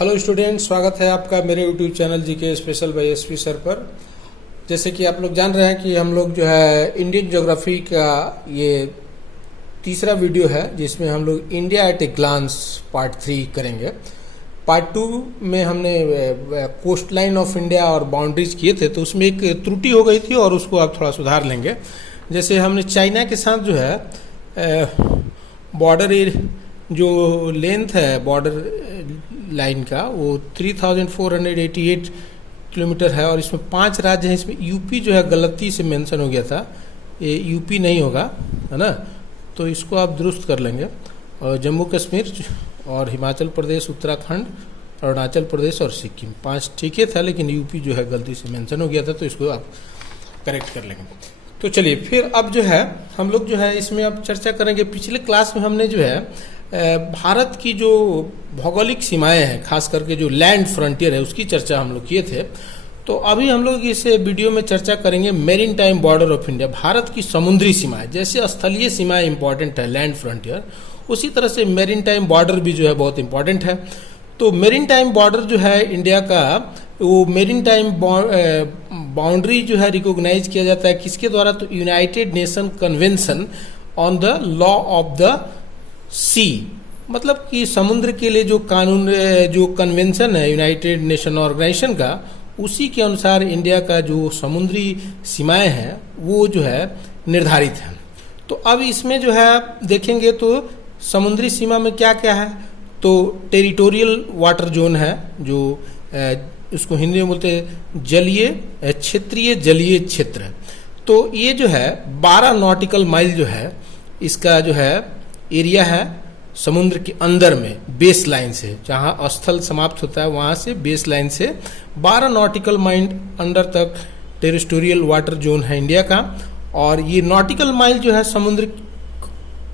Hello student, स्वागत है आपका मेरे YouTube channel GK special bye SP sir पर। जैसे कि आप लोग जान रहे हैं कि हम लोग जो है इंडियन ज्योग्राफी का ये तीसरा वीडियो है जिसमें हम लोग India at a glance part 3 करेंगे। पार्ट 2 में हमने कोस्ट लाइन ऑफ इंडिया और बाउंड्रीज किए थे, तो उसमें एक त्रुटि हो गई थी और उसको आप थोड़ा सुधार लेंगे। जैसे हमने चाइना के साथ जो है बॉर्डर जो लेंथ है बॉर्डर लाइन का वो 3488 किलोमीटर है और इसमें 5 राज्य हैं। इसमें यूपी जो है गलती से मेंशन हो गया था, ये यूपी नहीं होगा, है ना, तो इसको आप दुरुस्त कर लेंगे। और जम्मू कश्मीर और हिमाचल प्रदेश, उत्तराखंड, अरुणाचल प्रदेश और सिक्किम 5 ठीक है था, लेकिन यूपी जो है गलती से मेंशन हो गया था, तो इसको आप करेक्ट कर लेंगे। तो चलिए फिर अब जो है हम लोग जो है इसमें अब चर्चा करेंगे। पिछले क्लास में हमने जो है भारत की जो भौगोलिक सीमाएं हैं, खास करके जो लैंड फ्रंटियर है, उसकी चर्चा हम लोग किए थे। तो अभी हम लोग इस वीडियो में चर्चा करेंगे marine time border of India, Bharat की समुद्री सीमाएं। जैसे स्थलीय सीमाएं इंपॉर्टेंट है लैंड फ्रंटियर, उसी तरह से मेरीन टाइम बॉर्डर भी जो है बहुत इंपॉर्टेंट है। तो मेरीन टाइम बॉर्डर जो है इंडिया का, वो मेरीन टाइम बाउंड्री जो है रिकॉग्नाइज किया जाता है किसके द्वारा? तो United Nation Convention on the law of the sea, मतलब कि समुद्र के लिए जो कानून, जो कन्वेंशन है यूनाइटेड नेशन ऑर्गेनाइजेशन का, उसी के अनुसार इंडिया का जो समुद्री सीमाएं हैं वो जो है निर्धारित है। तो अब इसमें जो है देखेंगे तो समुद्री सीमा में क्या क्या है। तो टेरिटोरियल वाटर जोन है, जो उसको हिंदी में बोलते हैं जलीय क्षेत्रीय जलीय क्षेत्र। तो ये जो है 12 नॉटिकल माइल जो है इसका जो है एरिया है समुद्र के अंदर में, बेस लाइन से, जहां स्थल समाप्त होता है वहां से बेस लाइन से 12 नॉटिकल माइल अंदर तक टेरिटोरियल वाटर जोन है इंडिया का। और ये नॉटिकल माइल जो है समुद्र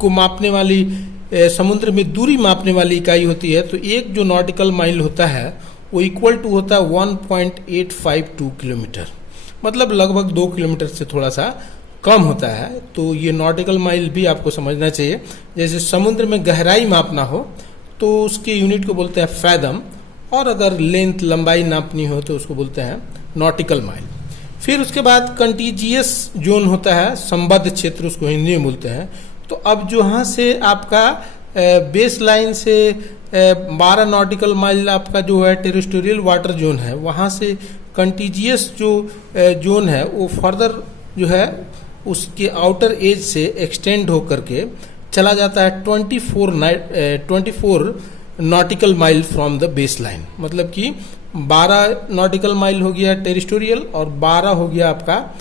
को मापने वाली, समुद्र में दूरी मापने वाली इकाई होती है। तो एक जो नॉटिकल माइल होता है वो इक्वल टू होता है 1.852 किलोमीटर, मतलब लगभग 2 किलोमीटर से थोड़ा सा कम होता है। तो ये नॉटिकल माइल भी आपको समझना चाहिए। जैसे समुद्र में गहराई मापना हो तो उसके यूनिट को बोलते हैं फैदम, और अगर लेंथ लंबाई नापनी हो तो उसको बोलते हैं नॉटिकल माइल। फिर उसके बाद कंटीजियस जोन होता है, संबद्ध क्षेत्र उसको हिंदी में बोलते हैं। तो अब जहाँ से आपका बेस लाइन से 12 नॉटिकल माइल आपका जो है टेरिटोरियल वाटर जोन है, वहाँ से कंटीजियस जो जोन है वो फर्दर जो है उसके आउटर एज से एक्सटेंड होकर के चला जाता है 24 nautical mile from the base line, मतलब कि 12 नॉटिकल माइल हो गया टेरिटोरियल और 12 हो गया आपका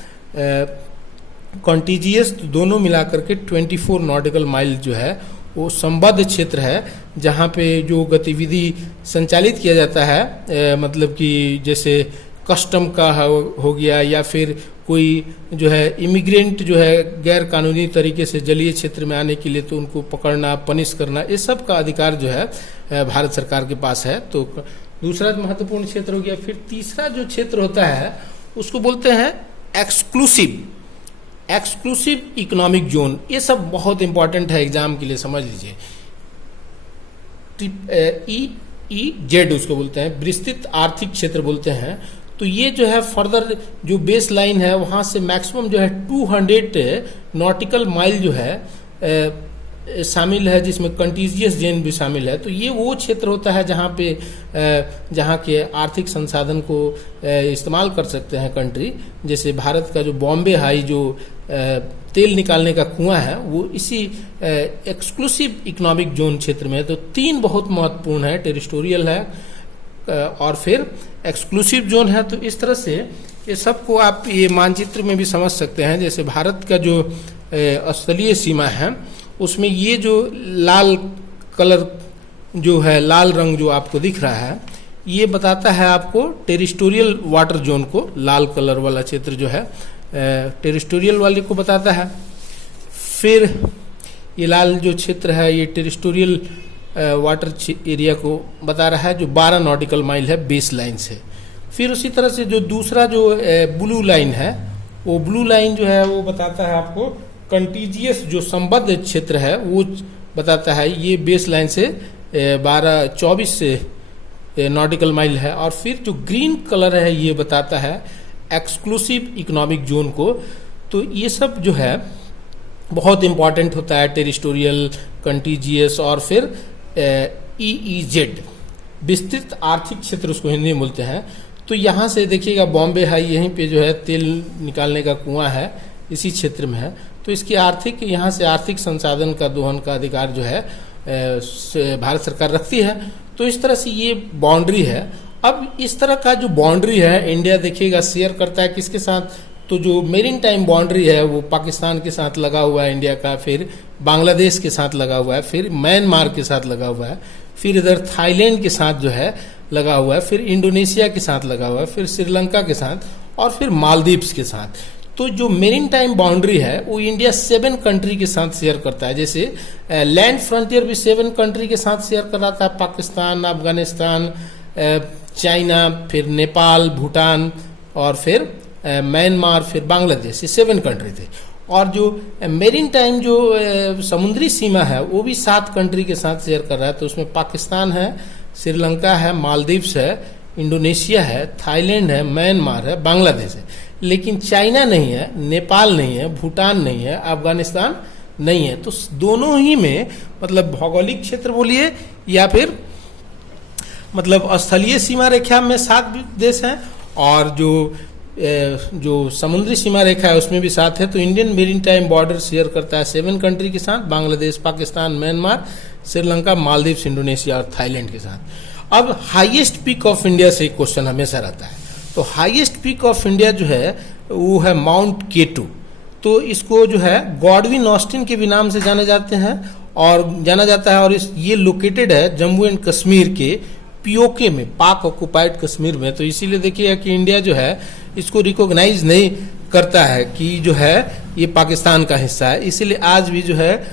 कॉन्टिजियस। तो दोनों मिलाकर के 24 नॉटिकल माइल जो है वो संबद्ध क्षेत्र है, जहाँ पे जो गतिविधि संचालित किया जाता है, मतलब कि जैसे कस्टम का हो गया, या फिर कोई जो है इमिग्रेंट जो है गैर कानूनी तरीके से जलीय क्षेत्र में आने के लिए, तो उनको पकड़ना, पनिश करना, ये सब का अधिकार जो है भारत सरकार के पास है। तो दूसरा महत्वपूर्ण क्षेत्र हो गया। फिर तीसरा जो क्षेत्र होता है उसको बोलते हैं एक्सक्लूसिव इकोनॉमिक जोन। ये सब बहुत इंपॉर्टेंट है, एग्जाम के लिए समझ लीजिए। EEZ उसको बोलते हैं, विस्तृत आर्थिक क्षेत्र बोलते हैं। तो ये जो है फर्दर जो बेस लाइन है वहाँ से मैक्सिमम जो है 200 नॉटिकल माइल जो है शामिल है, जिसमें कंटीजियस जोन भी शामिल है। तो ये वो क्षेत्र होता है जहाँ पे जहाँ के आर्थिक संसाधन को इस्तेमाल कर सकते हैं कंट्री। जैसे भारत का जो बॉम्बे हाई जो तेल निकालने का कुआं है वो इसी एक्सक्लूसिव इकोनॉमिक जोन क्षेत्र में है। तो 3 बहुत महत्वपूर्ण है, टेरिटोरियल है और फिर एक्सक्लूसिव जोन है। तो इस तरह से ये सबको आप ये मानचित्र में भी समझ सकते हैं। जैसे भारत का जो स्थलीय सीमा है उसमें ये जो लाल कलर जो है, लाल रंग जो आपको दिख रहा है, ये बताता है आपको टेरिटोरियल वाटर जोन को। लाल कलर वाला क्षेत्र जो है टेरिटोरियल वाले को बताता है। फिर ये लाल जो क्षेत्र है ये टेरिटोरियल वाटर एरिया को बता रहा है, जो 12 नॉटिकल माइल है बेस लाइन से। फिर उसी तरह से जो दूसरा जो ब्लू लाइन है, वो ब्लू लाइन जो है वो बताता है आपको कंटीजियस जो संबद्ध क्षेत्र है, वो बताता है ये बेस लाइन से 24 नॉटिकल माइल है। और फिर जो ग्रीन कलर है ये बताता है एक्सक्लूसिव इकोनॉमिक जोन को। तो ये सब जो है बहुत इंपॉर्टेंट होता है, टेरिटोरियल, कंटीजियस और फिर EEZ, विस्तृत आर्थिक क्षेत्र उसको हिंदी में बोलते हैं। तो यहाँ से देखिएगा बॉम्बे है, यहीं पे जो है तेल निकालने का कुआं है, इसी क्षेत्र में है। तो इसकी आर्थिक, यहाँ से आर्थिक संसाधन का दोहन का अधिकार जो है भारत सरकार रखती है। तो इस तरह से ये बाउंड्री है। अब इस तरह का जो बाउंड्री है इंडिया देखिएगा शेयर करता है किसके साथ, तो जो मेरीन टाइम बाउंड्री है वो पाकिस्तान के साथ लगा हुआ है इंडिया का, फिर बांग्लादेश के साथ लगा हुआ है, फिर म्यांमार के साथ लगा हुआ है, फिर इधर थाईलैंड के साथ जो है लगा हुआ है, फिर इंडोनेशिया के साथ लगा हुआ है, फिर श्रीलंका के साथ और फिर मालदीव्स के साथ। तो जो मेरीन टाइम बाउंड्री है वो इंडिया 7 कंट्री के साथ शेयर करता है। जैसे लैंड फ्रंटियर भी 7 कंट्री के साथ शेयर कर रहा था, पाकिस्तान, अफगानिस्तान, चाइना, फिर नेपाल, भूटान और फिर म्यांमार, फिर बांग्लादेश, ये 7 कंट्री थे। और जो मेरीन टाइम जो समुद्री सीमा है वो भी 7 कंट्री के साथ शेयर कर रहा है। तो उसमें पाकिस्तान है, श्रीलंका है, मालदीव्स है, इंडोनेशिया है, थाईलैंड है, म्यांमार है, बांग्लादेश है। लेकिन चाइना नहीं है, नेपाल नहीं है, भूटान नहीं है, अफगानिस्तान नहीं है। तो दोनों ही में मतलब भौगोलिक क्षेत्र बोलिए या फिर मतलब स्थलीय सीमा रेखा में 7 देश हैं, और जो समुद्री सीमा रेखा है उसमें भी 7 है। तो Indian marine time border share करता है 7 कंट्री के साथ, बांग्लादेश, पाकिस्तान, म्यांमार, श्रीलंका, मालदीव्स, इंडोनेशिया और थाईलैंड के साथ। अब हाईएस्ट पीक ऑफ इंडिया से एक क्वेश्चन हमेशा रहता है। तो हाईएस्ट पीक ऑफ इंडिया जो है वो है माउंट केटू। तो इसको जो है गॉडविन ऑस्टिन के भी नाम से जाने जाते हैं और जाना जाता है। और ये लोकेटेड है जम्मू एंड कश्मीर के पीओके में, पाक ऑक्युपाइड कश्मीर में। तो इसीलिए देखिए कि इंडिया जो है इसको रिकॉग्नाइज नहीं करता है कि जो है ये पाकिस्तान का हिस्सा है। इसीलिए आज भी जो है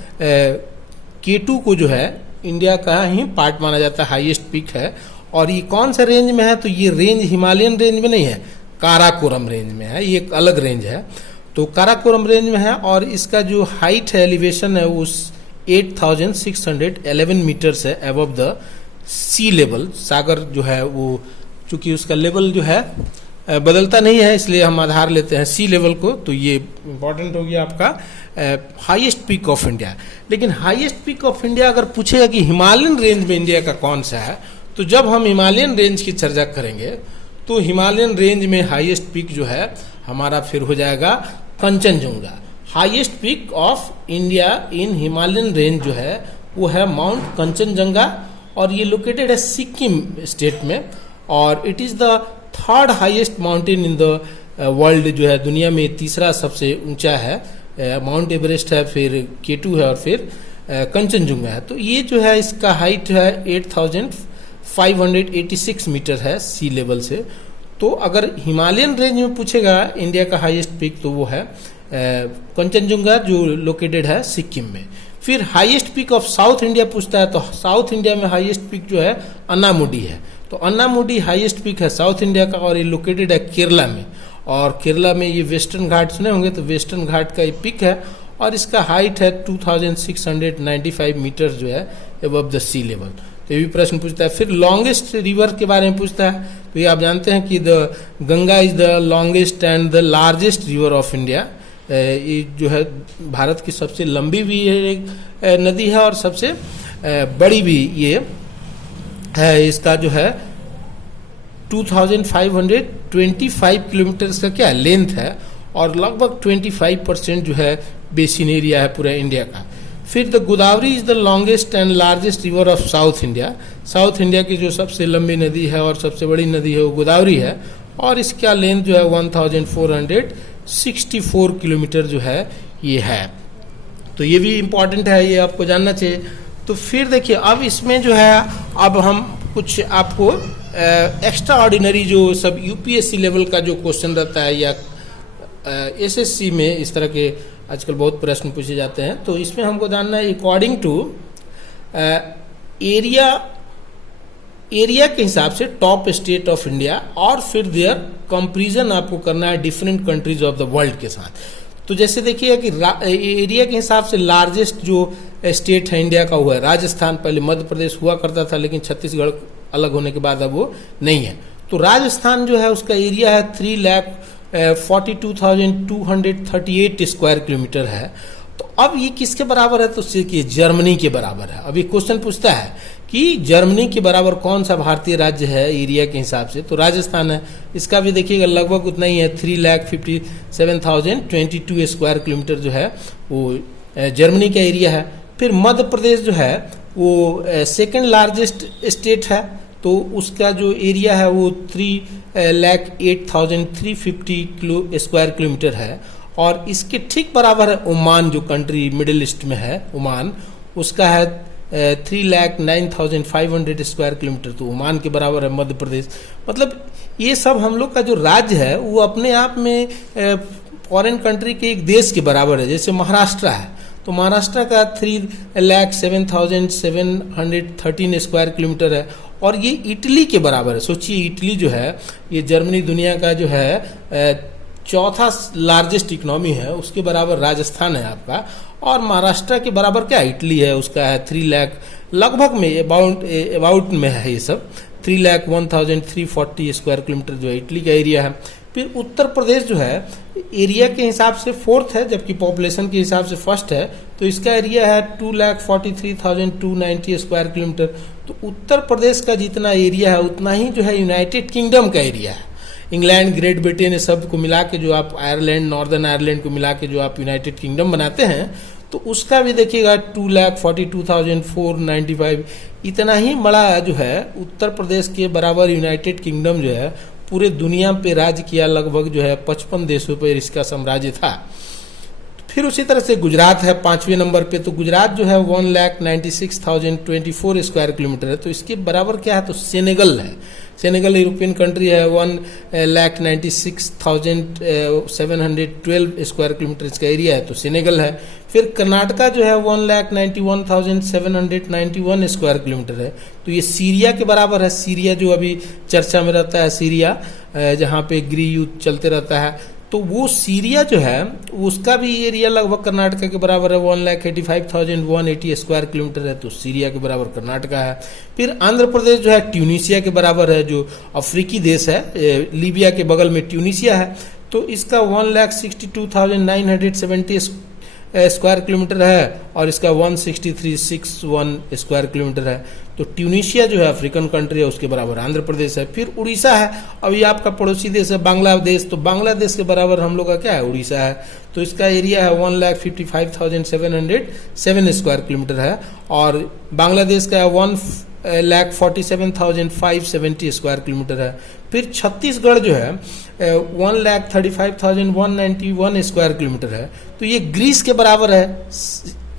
केटू को जो है इंडिया का ही पार्ट माना जाता है, हाईएस्ट पीक है। और ये कौन सा रेंज में है, तो ये रेंज हिमालयन रेंज में नहीं है, काराकोरम रेंज में है, ये एक अलग रेंज है। तो काराकोरम रेंज में है और इसका जो हाइट है, एलिवेशन है, वो 8611 मीटर्स है अबव द सी लेवल। सागर जो है वो चूंकि उसका लेवल जो है बदलता नहीं है, इसलिए हम आधार लेते हैं सी लेवल को। तो ये इंपॉर्टेंट हो गया आपका हाईएस्ट पीक ऑफ इंडिया। लेकिन हाईएस्ट पीक ऑफ इंडिया अगर पूछेगा कि हिमालयन रेंज में इंडिया का कौन सा है, तो जब हम हिमालयन रेंज की चर्चा करेंगे तो हिमालयन रेंज में हाईएस्ट पीक जो है हमारा फिर हो जाएगा Kanchenjunga. Highest peak of India in Himalayan range जो है वो है माउंट कंचनजंगा, और ये लोकेटेड है सिक्किम स्टेट में। और it is the 3rd highest mountain in the world, जो है दुनिया में 3रा सबसे ऊंचा है। माउंट एवरेस्ट है, फिर केटू है और फिर कंचनजुंगा है। तो ये जो है इसका हाइट है 8586 मीटर है सी लेवल से। तो अगर हिमालयन रेंज में पूछेगा इंडिया का हाईएस्ट पीक तो वो है कंचनजुंगा, जो लोकेटेड है सिक्किम में। फिर highest peak of south India पूछता है, तो साउथ इंडिया में हाईएस्ट पीक जो है अन्नामुडी है। तो अन्नामुडी हाईएस्ट पीक है साउथ इंडिया का, और ये लोकेटेड है केरला में। और केरला में ये वेस्टर्न घाट सुने होंगे, तो वेस्टर्न घाट का ये पीक है और इसका हाइट है 2695 मीटर जो है अबव द सी लेवल। तो ये भी प्रश्न पूछता है। फिर लॉन्गेस्ट रिवर के बारे में पूछता है। तो ये आप जानते हैं कि the Ganga is the longest and the largest river of India. ये जो है भारत की सबसे लंबी भी एक नदी है और सबसे बड़ी भी ये है। इसका जो है 2525 किलोमीटर का क्या लेंथ है, और लगभग 25% जो है बेसिन एरिया है पूरा इंडिया का। फिर the Godavari is the longest and largest river of south India. South India की जो सबसे लंबी नदी है और सबसे बड़ी नदी है वो गोदावरी है, और इसका लेंथ जो है 1464 किलोमीटर जो है ये है। तो ये भी इम्पॉर्टेंट है, ये आपको जानना चाहिए। तो फिर देखिए अब इसमें जो है अब हम कुछ आपको एक्स्ट्रा ऑर्डिनरी जो सब यूपीएससी लेवल का जो क्वेश्चन रहता है या एसएससी में इस तरह के आजकल बहुत प्रश्न पूछे जाते हैं। तो इसमें हमको जानना है अकॉर्डिंग टू एरिया के हिसाब से टॉप स्टेट ऑफ इंडिया, और फिर देयर कंपेरिजन आपको करना है different countries of the world के साथ। तो जैसे देखिए कि एरिया के हिसाब से लार्जेस्ट जो स्टेट है इंडिया का हुआ है राजस्थान। पहले मध्य प्रदेश हुआ करता था, लेकिन छत्तीसगढ़ अलग होने के बाद अब वो नहीं है। तो राजस्थान जो है उसका एरिया है 3,42,238 स्क्वायर किलोमीटर है। तो अब ये किसके बराबर है? तो देखिए जर्मनी के बराबर है। अब ये क्वेश्चन पूछता है कि जर्मनी के बराबर कौन सा भारतीय राज्य है एरिया के हिसाब से, तो राजस्थान है। इसका भी देखिएगा लगभग उतना ही है, 3,57,022 स्क्वायर किलोमीटर जो है वो जर्मनी का एरिया है। फिर मध्य प्रदेश जो है वो सेकेंड लार्जेस्ट स्टेट है, तो उसका जो एरिया है वो 3,08,350 स्क्वायर किलोमीटर है। और इसके ठीक बराबर है ओमान, जो कंट्री मिडिल ईस्ट में है ओमान, उसका है 3,09,500 स्क्वायर किलोमीटर, तो ओमान के बराबर है मध्य प्रदेश। मतलब ये सब हम लोग का जो राज्य है वो अपने आप में फॉरेन कंट्री के एक देश के बराबर है। जैसे महाराष्ट्र है, तो महाराष्ट्र का 3,07,713 स्क्वायर किलोमीटर है, और ये इटली के बराबर है। सोचिए इटली जो है ये जर्मनी दुनिया का जो है चौथा लार्जेस्ट इकोनॉमी है, उसके बराबर राजस्थान है आपका। और महाराष्ट्र के बराबर क्या इटली है, उसका है 3 लाख लगभग में अबाउट में है ये सब, 3,01,340 स्क्वायर किलोमीटर जो है इटली का एरिया है। फिर उत्तर प्रदेश जो है एरिया के हिसाब से फोर्थ है, जबकि पॉपुलेशन के हिसाब से फर्स्ट है, तो इसका एरिया है 2,43,290 स्क्वायर किलोमीटर। तो उत्तर प्रदेश का जितना एरिया है उतना ही जो है यूनाइटेड किंगडम का एरिया है। इंग्लैंड, ग्रेट ब्रिटेन, सब को मिला के जो आप आयरलैंड, नॉर्दर्न आयरलैंड को मिला के जो आप यूनाइटेड किंगडम बनाते हैं, तो उसका भी देखिएगा 2,42,495, इतना ही बड़ा जो है उत्तर प्रदेश के बराबर यूनाइटेड किंगडम जो है पूरे दुनिया पे राज किया। लगभग जो है 55 देशों पर इसका साम्राज्य था। फिर उसी तरह से गुजरात है 5वें नंबर पे, तो गुजरात जो है 1,96,024 स्क्वायर किलोमीटर है। तो इसके बराबर क्या है? तो सेनेगल है। सेनेगल यूरोपियन कंट्री है, 1,96,712 स्क्वायर किलोमीटर इसका एरिया है, तो सेनेगल है। फिर कर्नाटका जो है 1,91,791 स्क्वायर किलोमीटर है, तो ये सीरिया के बराबर है। सीरिया जो अभी चर्चा में रहता है, सीरिया जहाँ पे गृह युद्ध चलते रहता है, तो वो सीरिया जो है उसका भी एरिया लगभग कर्नाटका के बराबर है, 1,85,180 स्क्वायर किलोमीटर है, तो सीरिया के बराबर कर्नाटका है। फिर आंध्र प्रदेश जो है ट्यूनीशिया के बराबर है, जो अफ्रीकी देश है, लीबिया के बगल में ट्यूनीशिया है, तो इसका 1,62,970 स्क्वायर किलोमीटर है, और इसका 1,63,661 स्क्वायर किलोमीटर है। तो ट्यूनीशिया जो है अफ्रीकन कंट्री है, उसके बराबर आंध्र प्रदेश है। फिर उड़ीसा है, अब ये आपका पड़ोसी देश है बांग्लादेश, तो बांग्लादेश के बराबर हम लोग का क्या है? उड़ीसा है, तो इसका एरिया है 1,55,707 स्क्वायर किलोमीटर है, और बांग्लादेश का 1,47,570 स्क्वायर किलोमीटर है। फिर छत्तीसगढ़ जो है 1,35,191 स्क्वायर किलोमीटर है, तो ये ग्रीस के बराबर है।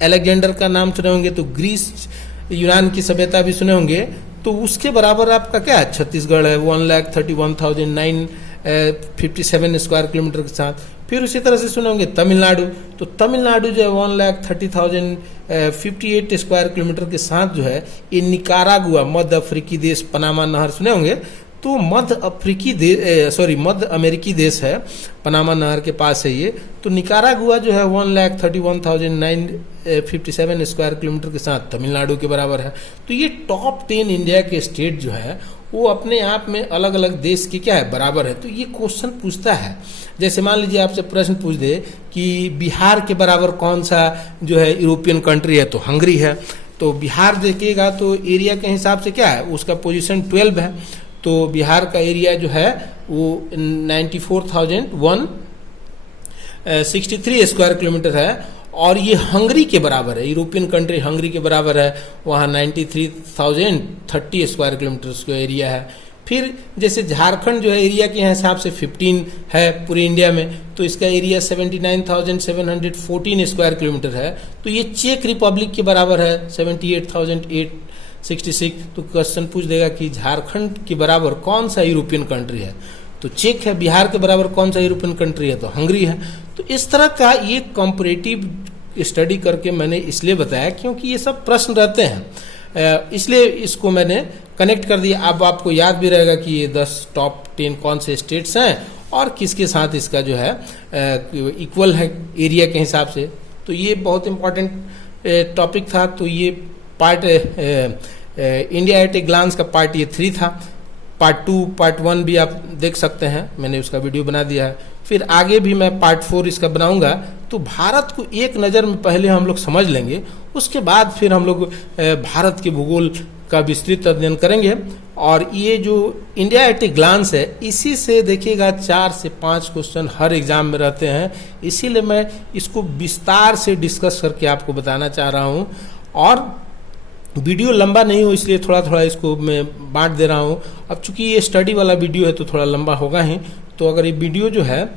अलेक्जेंडर का नाम सुने होंगे, तो ग्रीस, यूनान की सभ्यता भी सुने होंगे, तो उसके बराबर आपका क्या है? छत्तीसगढ़ है 1,31,957 स्क्वायर किलोमीटर के साथ। फिर उसी तरह से सुने होंगे तमिलनाडु, तो तमिलनाडु जो है 1,30,058 स्क्वायर किलोमीटर के साथ जो है ये निकारागुआ, मध्य अफ्रीकी देश, पनामा नहर सुने होंगे, तो मध्य अमेरिकी देश है, पनामा नहर के पास है ये। तो निकारागुआ जो है 1,31,957 स्क्वायर किलोमीटर के साथ तमिलनाडु के बराबर है। तो ये टॉप 10 इंडिया के स्टेट जो है वो अपने आप में अलग अलग देश के क्या है? बराबर है। तो ये क्वेश्चन पूछता है, जैसे मान लीजिए आपसे प्रश्न पूछ दे कि बिहार के बराबर कौन सा जो है यूरोपियन कंट्री है, तो हंगरी है। तो बिहार देखिएगा तो एरिया के हिसाब से क्या है? उसका पोजीशन 12 है, तो बिहार का एरिया जो है वो 94,163 स्क्वायर किलोमीटर है, और ये हंगरी के बराबर है, यूरोपियन कंट्री हंगरी के बराबर है, वहाँ 93,030 स्क्वायर किलोमीटर उसका एरिया है। फिर जैसे झारखंड जो है एरिया के हिसाब से 15 है पूरे इंडिया में, तो इसका एरिया 79,714 स्क्वायर किलोमीटर है। तो ये चेक रिपब्लिक के बराबर है, 78,866। तो क्वेश्चन पूछ देगा कि झारखंड के बराबर कौन सा यूरोपियन कंट्री है, तो चेक है। बिहार के बराबर कौन सा यूरोपियन कंट्री है, तो हंगरी है। तो इस तरह का ये कंपैरेटिव स्टडी करके मैंने इसलिए बताया क्योंकि ये सब प्रश्न रहते हैं, इसलिए इसको मैंने कनेक्ट कर दिया। अब आपको याद भी रहेगा कि ये 10 टॉप 10 कौन से स्टेट्स हैं और किसके साथ इसका जो है इक्वल है एरिया के हिसाब से। तो ये बहुत इम्पोर्टेंट टॉपिक था। तो ये part India at a glance का पार्ट ये 3 था। पार्ट 2 पार्ट 1 भी आप देख सकते हैं, मैंने उसका वीडियो बना दिया है। फिर आगे भी मैं पार्ट 4 इसका बनाऊंगा। तो भारत को एक नज़र में पहले हम लोग समझ लेंगे, उसके बाद फिर हम लोग भारत के भूगोल का विस्तृत अध्ययन करेंगे। और ये जो इंडिया एट ए ग्लांस है, इसी से देखिएगा 4 से 5 क्वेश्चन हर एग्जाम में रहते हैं, इसीलिए मैं इसको विस्तार से डिस्कस करके आपको बताना चाह रहा हूँ। और वीडियो लंबा नहीं हो इसलिए थोड़ा थोड़ा इसको मैं बांट दे रहा हूँ। अब चूंकि ये स्टडी वाला वीडियो है तो थोड़ा लंबा होगा ही। तो अगर ये वीडियो जो है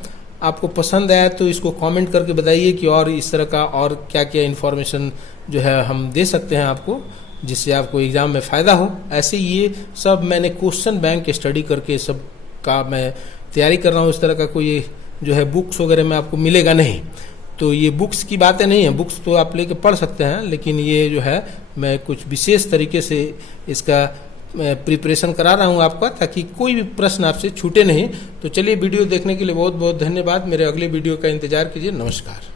आपको पसंद आया तो इसको कमेंट करके बताइए कि और इस तरह का और क्या क्या इन्फॉर्मेशन जो है हम दे सकते हैं आपको, जिससे आपको एग्जाम में फ़ायदा हो। ऐसे ये सब मैंने क्वेश्चन बैंक स्टडी करके सब का मैं तैयारी कर रहा हूँ। इस तरह का कोई जो है बुक्स वगैरह में आपको मिलेगा नहीं। तो ये बुक्स की बातें नहीं है, बुक्स तो आप लेके पढ़ सकते हैं, लेकिन ये जो है मैं कुछ विशेष तरीके से इसका प्रिपरेशन करा रहा हूँ आपका, ताकि कोई भी प्रश्न आपसे छूटे नहीं। तो चलिए, वीडियो देखने के लिए बहुत बहुत धन्यवाद। मेरे अगले वीडियो का इंतजार कीजिए। नमस्कार।